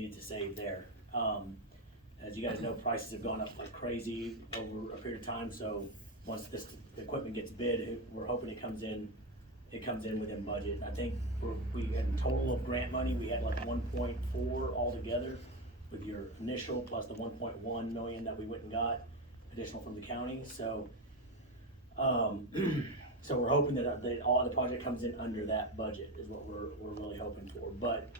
needed to save there. As you guys know, prices have gone up like crazy over a period of time, so once this equipment gets bid, we're hoping it comes in within budget. I think we had a total of grant money, we had like 1.4 altogether with your initial plus the 1.1 million that we went and got additional from the county. So so we're hoping that all the project comes in under that budget is what we're really hoping for. But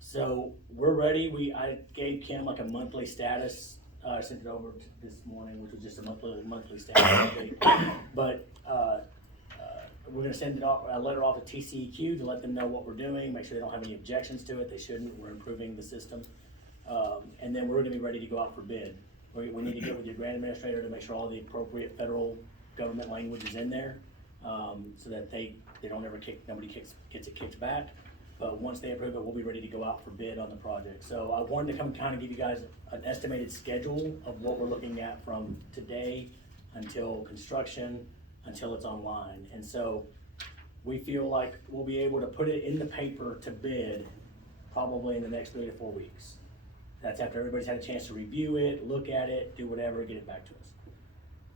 so we're ready. I gave Kim like a monthly status. I sent it over this morning, which was just a monthly status update. But we're gonna send a letter off to TCEQ to let them know what we're doing, make sure they don't have any objections to it. They shouldn't. We're improving the system. And then we're gonna be ready to go out for bid. We need to get with your grant administrator to make sure all the appropriate federal government language is in there, so that they don't ever nobody gets it kicked back. But once they approve it, we'll be ready to go out for bid on the project. So I wanted to come and kind of give you guys an estimated schedule of what we're looking at from today until construction, until it's online. And so we feel like we'll be able to put it in the paper to bid probably in the next 3 to 4 weeks. That's after everybody's had a chance to review it, look at it, do whatever, get it back to us.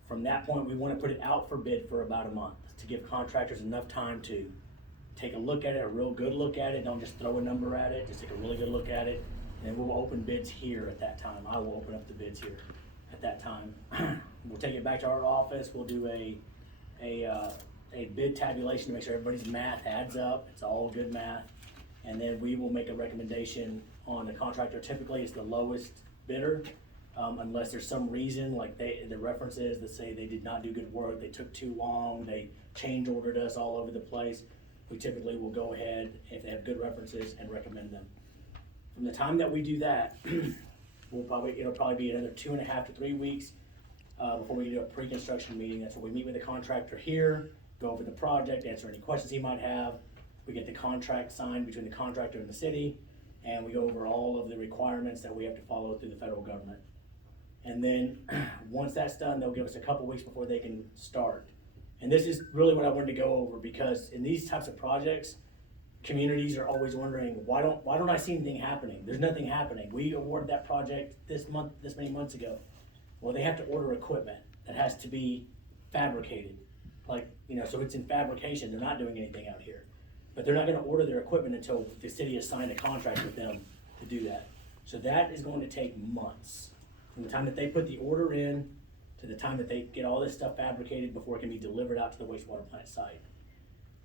From that point, we want to put it out for bid for about a month to give contractors enough time to take a look at it, a real good look at it. Don't just throw a number at it, just take a really good look at it. And we'll open bids here at that time. I will open up the bids here at that time. We'll take it back to our office. We'll do a bid tabulation to make sure everybody's math adds up. It's all good math. And then we will make a recommendation on the contractor. Typically it's the lowest bidder, unless there's some reason, like the references that say they did not do good work, they took too long, they change ordered us all over the place. We typically will go ahead, if they have good references, and recommend them. From the time that we do that, it'll probably be another 2.5 to 3 weeks before we do a pre-construction meeting. That's where we meet with the contractor here, go over the project, answer any questions he might have. We get the contract signed between the contractor and the city, and we go over all of the requirements that we have to follow through the federal government. And then once that's done, they'll give us a couple weeks before they can start. And this is really what I wanted to go over, because in these types of projects, communities are always wondering, why don't I see anything happening? There's nothing happening. We awarded that project this many months ago. Well, they have to order equipment that has to be fabricated. So it's in fabrication. They're not doing anything out here. But they're not gonna order their equipment until the city has signed a contract with them to do that. So that is going to take months. From the time that they put the order in to the time that they get all this stuff fabricated before it can be delivered out to the wastewater plant site.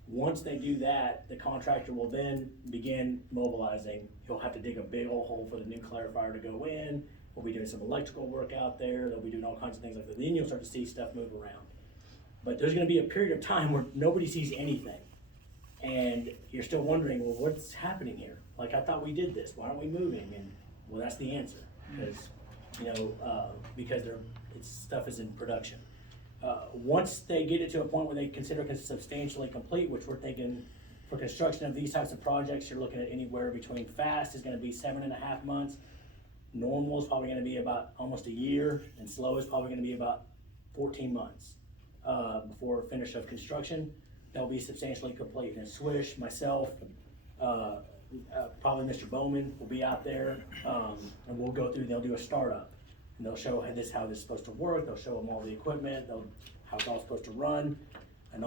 Once they do that, the contractor will then begin mobilizing. He'll have to dig a big old hole for the new clarifier to go in. We'll be doing some electrical work out there. They'll be doing all kinds of things like that. Then you'll start to see stuff move around. But there's gonna be a period of time where nobody sees anything. And you're still wondering, well, what's happening here? Like, I thought we did this. Why aren't we moving? And well, that's the answer. Because stuff is in production. Once they get it to a point where they consider it substantially complete, which we're thinking for construction of these types of projects, you're looking at anywhere between fast is gonna be 7.5 months. Normal is probably gonna be about almost a year, and slow is probably gonna be about 14 months before finish of construction. They'll be substantially complete. And Swish, myself, probably Mr. Bowman will be out there, and we'll go through, they'll do a startup. And they'll show how this is supposed to work. They'll show them all the equipment, how it's all supposed to run, and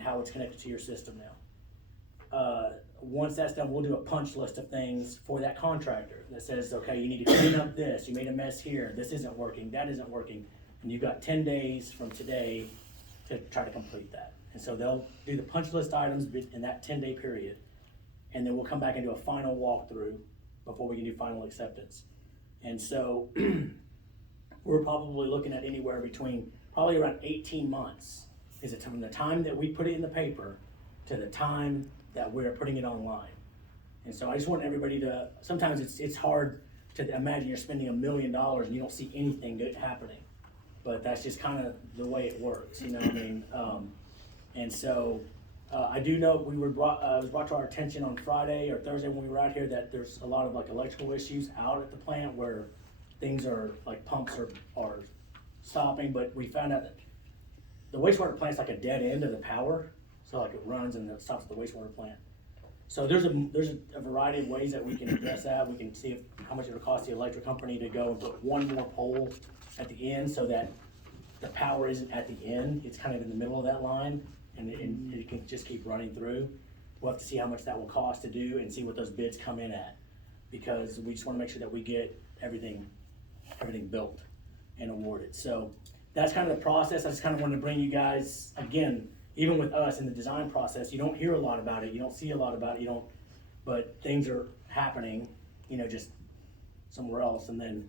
how it's connected to your system now. Once that's done, we'll do a punch list of things for that contractor that says, okay, you need to clean up this, you made a mess here, this isn't working, that isn't working, and you've got 10 days from today to try to complete that. And so they'll do the punch list items in that 10-day period, and then we'll come back and do a final walkthrough before we can do final acceptance. And so we're probably looking at anywhere between probably around 18 months is it from the time that we put it in the paper to the time that we're putting it online. And so I just want everybody to, sometimes it's hard to imagine you're spending $1 million and you don't see anything good happening, but that's just kind of the way it works, you know what I mean? And so I do know it was brought to our attention on Friday or Thursday when we were out here that there's a lot of like electrical issues out at the plant where things are like pumps are stopping, but we found out that the wastewater plant's like a dead end of the power. So like it runs and it stops at the wastewater plant. So there's a variety of ways that we can address that. We can see how much it'll cost the electric company to go and put one more pole at the end so that the power isn't at the end, it's kind of in the middle of that line, and it can just keep running through. We'll have to see how much that will cost to do and see what those bids come in at, because we just wanna make sure that we get everything built and awarded. So that's kind of the process. I just kind of wanted to bring you guys, again, even with us in the design process, you don't hear a lot about it, you don't see a lot about it, but things are happening, just somewhere else, and then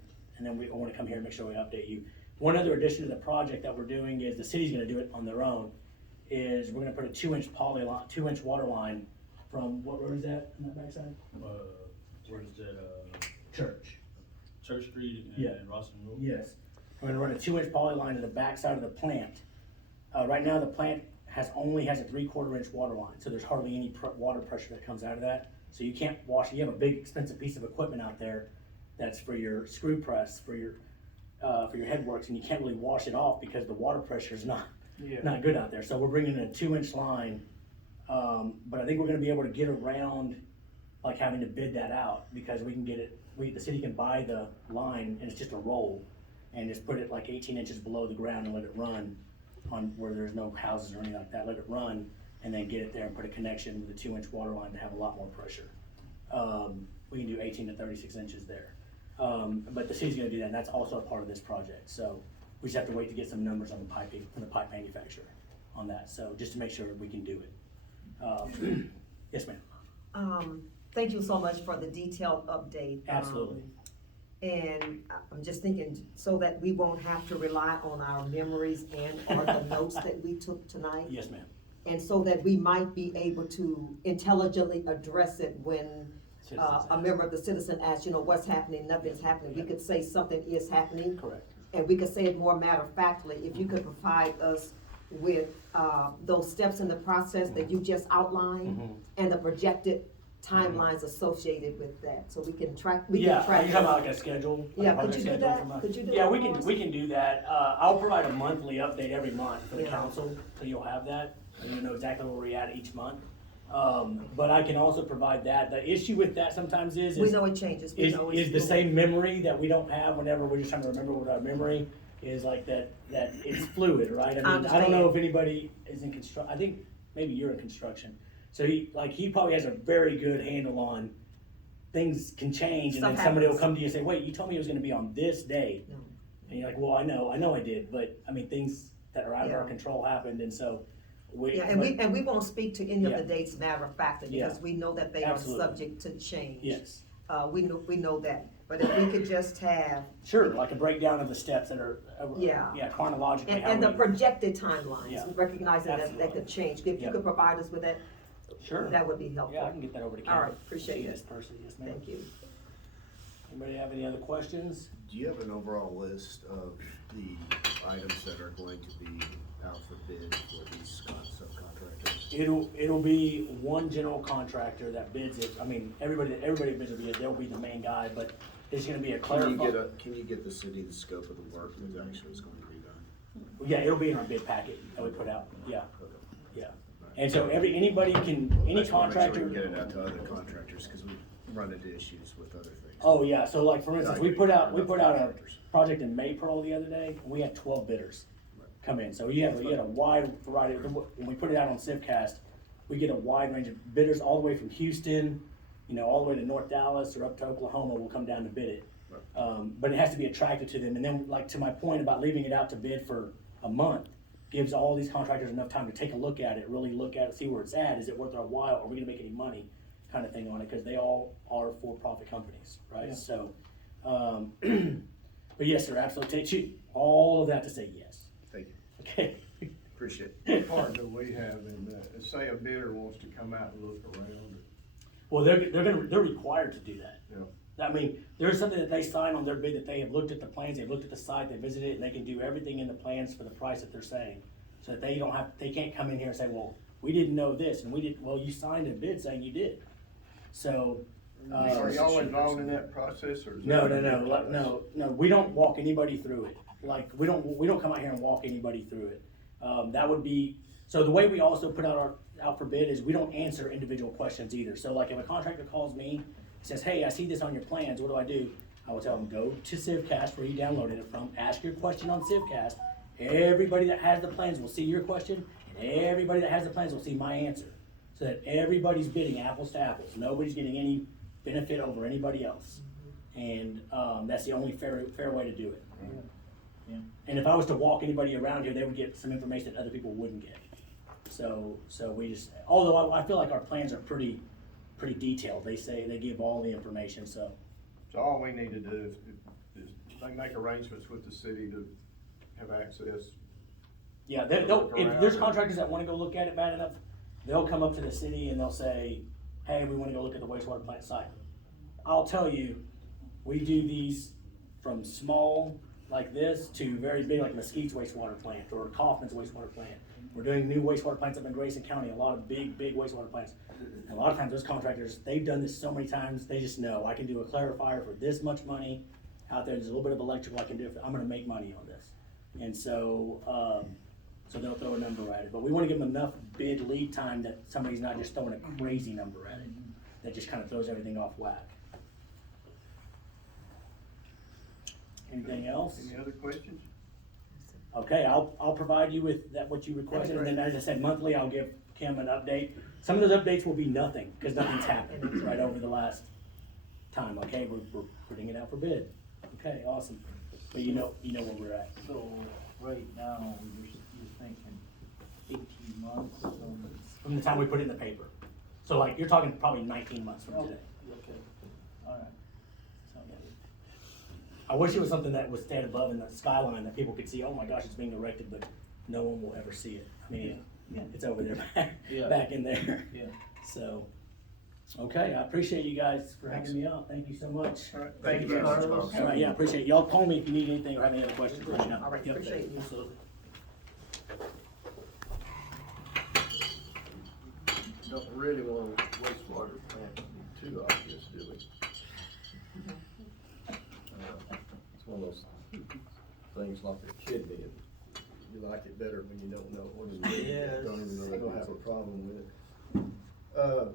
we wanna come here and make sure we update you. One other addition to the project that we're doing is, the city's gonna do it on their own, is we're gonna put a 2-inch poly 2-inch water line from, what road is that on that backside? Where is that, Church Street and Yeah. Rossin Road? Yes. We're gonna run a 2-inch poly line to the backside of the plant. Right now, the plant only has a 3/4 inch water line, so there's hardly any water pressure that comes out of that. So you can't wash, you have a big expensive piece of equipment out there that's for your screw press, for your headworks, and you can't really wash it off because the water pressure is not good out there. So we're bringing in a 2-inch line, but I think we're gonna be able to get around like having to bid that out, because we can get it, the city can buy the line and it's just a roll, and just put it like 18 inches below the ground and let it run on where there's no houses or anything like that, let it run, and then get it there and put a connection with a 2-inch water line to have a lot more pressure. We can do 18 to 36 inches there. But the city's gonna do that, and that's also a part of this project, so we just have to wait to get some numbers on the piping, from the pipe manufacturer on that, so just to make sure we can do it. Yes, ma'am. Thank you so much for the detailed update. Absolutely. And I'm just thinking, so that we won't have to rely on our memories and or the notes that we took tonight. Yes, ma'am. And so that we might be able to intelligently address it when a member of the citizen asks, what's happening, nothing's happening. We could say something is happening. Correct. And we could say it more matter-of-factly. If you could provide us with those steps in the process that you just outlined, and the projected timelines associated with that, so we can track. Yeah, are you talking about like a schedule? Yeah, could you do that? Could you do Yeah, that we for us? can do that. I'll provide a monthly update every month for the Yeah. council, so you'll have that, and you know exactly where we're at each month. But I can also provide that. The issue with that sometimes is We know it changes. We know it's is the fluid. same memory that we don't have whenever we're just trying to remember what our memory is, like that it's fluid, right? I mean, I don't know if anybody is in I think maybe you're in construction. So he probably has a very good handle on things can change, and Stuff then somebody will happens. come to you and say, wait, you told me it was gonna be on this day. No. And you're like, well, I know I did, but I mean, things that are out of our Yeah. control happened, and so Yeah, and we won't speak to any of Yeah. the dates matter-of-factly, Yeah. because we know that they Absolutely. are subject to change. Yes, We know that, but if we could just have, sure, like a breakdown of the steps that are, Yeah. chronologically. and the how projected timelines, Yeah. recognizing that Absolutely. could change. If you Yeah. could provide us with that, Sure. that would be helpful. Yeah, I can get that over to Kevin. All right, appreciate See it. this person, yes, ma'am. Thank you. Anybody have any other questions? Do you have an overall list of the items that are going to be out for bid for these subcontractors? It'll be one general contractor that bids it. I mean, everybody bids it, they'll be the main guy, but there's gonna be a Can clarify. you get the city the scope of the work that actually is going to be done? Yeah, it'll be in our bid packet that we put out, yeah, Okay. yeah. And so any I just wanna make sure contractor. we can get it out to other contractors, because we run into issues with other things. Oh, yeah, so like, for instance, we put out a Contractors. project in Maypearl the other day, and we had 12 bidders come in, so you had a wide variety, when we put it out on Civcast, we get a wide range of bidders, all the way from Houston, all the way to North Dallas or up to Oklahoma will come down to bid it. But it has to be attractive to them, and then, like, to my point about leaving it out to bid for a month, gives all these contractors enough time to take a look at it, really look at it, see where it's at, is it worth our while, are we gonna make any money, kind of thing on it, because they all are for-profit companies, right? Yeah. So, but yes, sir, absolutely, take you, all of that to say yes, Thank you. okay? Appreciate it. What part do we have in that? Say a bidder wants to come out and look around. Well, they're required to do that. Yeah. I mean, there's something that they sign on their bid, that they have looked at the plans, they've looked at the site, they visited it, and they can do everything in the plans for the price that they're saying. So that they can't come in here and say, well, we didn't know this, and well, you signed a bid saying you did. So, Are y'all involved in that process, or? is no, that- no, we don't walk anybody through it. Like, we don't come out here and walk anybody through it. That would be, so the way we also put out out for bid is we don't answer individual questions either. So like if a contractor calls me, says, hey, I see this on your plans, what do? I will tell them, go to Civcast where you downloaded it from, ask your question on Civcast. Everybody that has the plans will see your question, and everybody that has the plans will see my answer. So that everybody's bidding apples to apples. Nobody's getting any benefit over anybody else. And that's the only fair way to do it. Yeah. And if I was to walk anybody around here, they would get some information that other people wouldn't get. So we just, although I feel like our plans are pretty detailed. They give all the information, so. So all we need to do is they make arrangements with the city to have access. Yeah, if there's contractors that wanna go look at it bad enough, they'll come up to the city and they'll say, hey, we wanna go look at the wastewater plant site. I'll tell you, we do these from small like this to very big like Mesquite's wastewater plant or Kaufman's wastewater plant. We're doing new wastewater plants up in Grayson County, a lot of big wastewater plants. And a lot of times those contractors, they've done this so many times, they just know, I can do a clarifier for this much money out there, there's a little bit of electrical I can do, I'm gonna make money on this. And so, so they'll throw a number at it, but we wanna give them enough bid lead time that somebody's not just throwing a crazy number at it, that just kinda throws everything off whack. Anything else? Any other questions? Okay, I'll provide you with that, what you requested, and then as I said, monthly, I'll give Kim an update. Some of those updates will be nothing, cause nothing's happened right over the last time, okay, we're putting it out for bid. Okay, awesome, but you know where we're at. So, right now, you're thinking 18 months From the time we put it in the paper. So like, you're talking probably 19 months from today. Okay, alright. I wish it was something that would stand above in the skyline that people could see, oh my gosh, it's being erected, but no one will ever see it. I mean, Yeah. it's over there, Yeah. back in there. Yeah. So, okay, I appreciate you guys for having me out. Thank you so much. All right, Thank you very much, Carlos. All right, yeah, appreciate it. Y'all call me if you need anything or have any other questions. Let me know. All right, Yep. appreciate you. Absolutely. Don't really want wastewater plant to be too obvious, do we? It's one of those things like a kidney, you like it better when you don't know what it is. Yes. Don't even know they don't have a problem with it.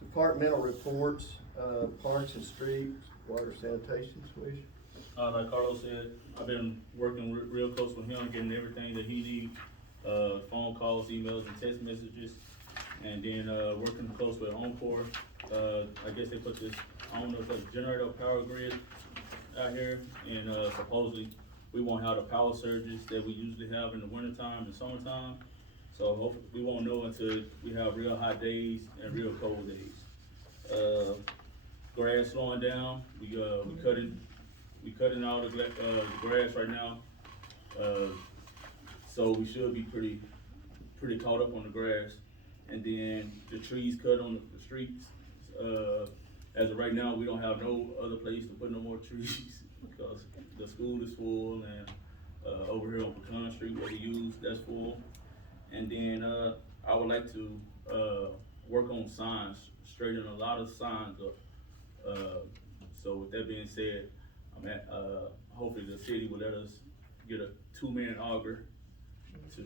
Departmental reports, parks and streets, water sanitation, Swish. Like Carlos said, I've been working real close with him, getting everything that he needs, phone calls, emails, and text messages. And then, working close with Encore, I guess they put this, I don't know if that's generator power grid out here, and, supposedly we won't have the power surges that we usually have in the wintertime and summertime. So hopefully, we won't know until we have real hot days and real cold days. Grass slowing down, we cutting all the grass right now. So we should be pretty caught up on the grass. And then the trees cut on the streets. As of right now, we don't have no other place to put no more trees because the school is full, and over here on Pecan Street where we use, that's full. And then I would like to work on signs, straighten a lot of signs up. So with that being said, hopefully the city will let us get a 2-man auger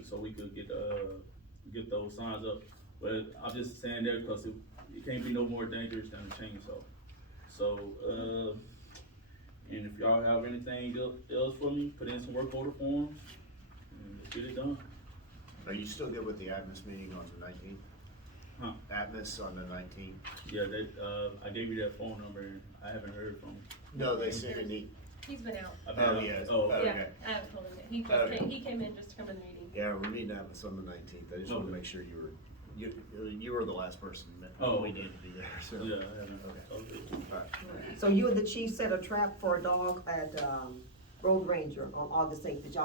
so we could get those signs up. But I'm just saying that because it can't be no more dangerous than a chainsaw. So, and if y'all have anything else for me, put in some work order forms, and let's get it done. Are you still good with the Atmos meeting on the 19th? Huh? Atmos on the 19th? Yeah, I gave you that phone number, and I haven't heard from him. No, they said it need, He's been out. I've been oh, out. yeah, Oh, Yeah, okay. I haven't told him yet. He just Okay. he came in just to come in the meeting. Yeah, we're meeting Atmos on the 19th. I just want to Okay. make sure you were the last person that Oh, we okay. needed to be there, so. Yeah, I haven't. Okay. Okay. All right. So you and the chief set a trap for a dog at, Road Ranger on August 8th. Did y'all